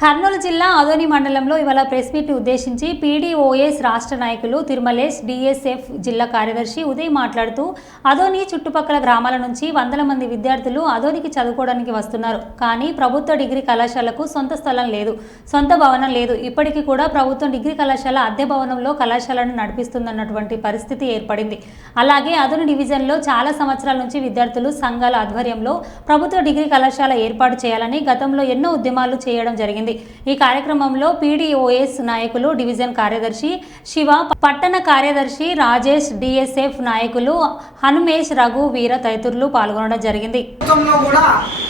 కర్నూలు జిల్లా ఆదోని మండలంలో ఇవాళ ప్రెస్ మీట్ ఉద్దేశించి పీడీఓఎస్ రాష్ట్ర నాయకులు తిరుమలేష్ డిఎస్ఎఫ్ జిల్లా కార్యదర్శి ఉదయ్ మాట్లాడుతూ అదోని చుట్టుపక్కల గ్రామాల నుంచి వందల మంది విద్యార్థులు అదోనికి చదువుకోవడానికి వస్తున్నారు. కానీ ప్రభుత్వ డిగ్రీ కళాశాలకు సొంత స్థలం లేదు. సొంత భవనం లేదు. ఇప్పటికీ కూడా ప్రభుత్వం డిగ్రీ కళాశాల అద్దె భవనంలో కళాశాలను నడిపిస్తుందన్నటువంటి పరిస్థితి ఏర్పడింది. అలాగే అదోని డివిజన్లో చాలా సంవత్సరాల నుంచి విద్యార్థులు సంఘాల ఆధ్వర్యంలో ప్రభుత్వ డిగ్రీ కళాశాల ఏర్పాటు చేయాలని గతంలో ఎన్నో ఉద్యమాలు చేయడం జరిగింది. ఈ కార్యక్రమంలో పీడీఓఎస్ నాయకులు డివిజన్ కార్యదర్శి శివ పట్టణ కార్యదర్శి రాజేష్ డిఎస్ఎఫ్ నాయకులు హనుమేష్ రఘు వీర తదితరులు పాల్గొనడం జరిగింది. కూడా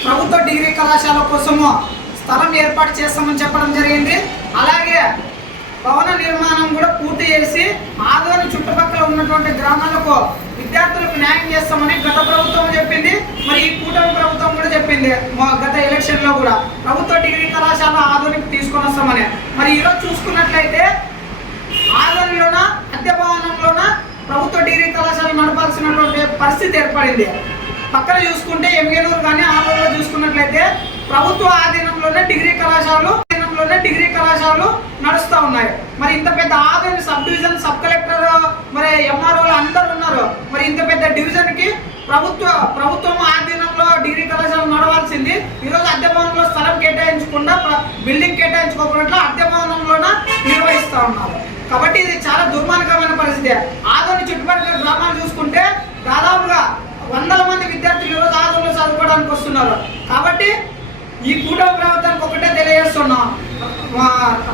ప్రభుత్వ డిగ్రీ కళాశాల కోసము స్థలం ఏర్పాటు చేస్తామని చెప్పడం జరిగింది. అలాగే భవన నిర్మాణం కూడా పూర్తి చేసి ఆదోని చుట్టుపక్కల ఉన్నటువంటి గ్రామాలకు విద్యార్థులకు న్యాయం చేస్తామని గత ప్రభుత్వం చెప్పింది. మరి ఈ కూటమి ప్రభుత్వం కూడా చెప్పింది. గత ఎలక్షన్లో కూడా ప్రభుత్వ డిగ్రీ చాలా ఆధునిక తీసుకొని వస్తామని. మరి ఈరోజు చూసుకున్నట్లయితే ఆదోనిలోన అద్దె భవనంలోన ప్రభుత్వ డిగ్రీ కళాశాల నడపాల్సినటువంటి పరిస్థితి ఏర్పడింది. పక్కన చూసుకుంటే ఎంగనూరు కానీ ఆదోనిలో చూసుకున్నట్లయితే ప్రభుత్వ ఆధీనంలోనే డిగ్రీ కళాశాలలు ఆధీనంలోనే డిగ్రీ కళాశాలలు నడుస్తూ ఉన్నాయి. మరి ఇంత పెద్ద Adoni sub division sub collector మరి ఎంఆర్ఓలు అందరూ ఉన్నారు. మరి ఇంత పెద్ద డివిజన్కి ప్రభుత్వ ప్రభుత్వం ఆధీనంలో డిగ్రీ కళాశాల నడవాల్సింది. ఈరోజు అద్దె భవనంలో స్థలం కేటాయించి బిల్డింగ్ కేటాయించుకోకుండా అద్దె భవనంలోన నిర్వహిస్తా ఉన్నారు. కాబట్టి ఇది చాలా దుర్మార్గమైన పరిస్థితి. ఆదోని చుట్టుపక్కల గ్రామాలు చూసుకుంటే దాదాపుగా వందల మంది విద్యార్థులు ఈరోజు ఆదోనిలో చదువుకోవడానికి వస్తున్నారు. కాబట్టి ఈ కూటమి ప్రభుత్వానికి ఒకటే తెలియజేస్తున్నాం. మా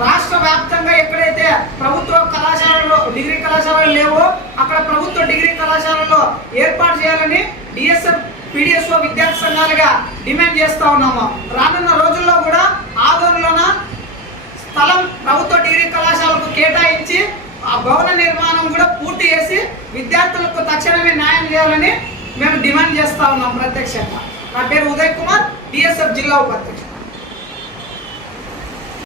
రాష్ట్ర వ్యాప్తంగా ఎక్కడైతే ప్రభుత్వ కళాశాలలో డిగ్రీ కళాశాలలు లేవో అక్కడ ప్రభుత్వ డిగ్రీ కళాశాలలో ఏర్పాటు చేయాలని డిఎస్ఎఫ్ పీడిఎస్ఓ విద్యార్థి సంఘాలుగా డిమాండ్ చేస్తా ఉన్నాము. రానున్న రోజుల్లో కూడా ఆదోనిలోన స్థలం ప్రభుత్వ డిగ్రీ కళాశాలకు కేటాయించి ఆ భవన నిర్మాణం కూడా పూర్తి చేసి విద్యార్థులకు తక్షణమే న్యాయం చేయాలని మేము డిమాండ్ చేస్తా ఉన్నాం ప్రత్యక్షంగా. నా పేరు ఉదయ్ కుమార్ డిఎస్ఎఫ్ జిల్లా ఉపాధ్యక్షుడు.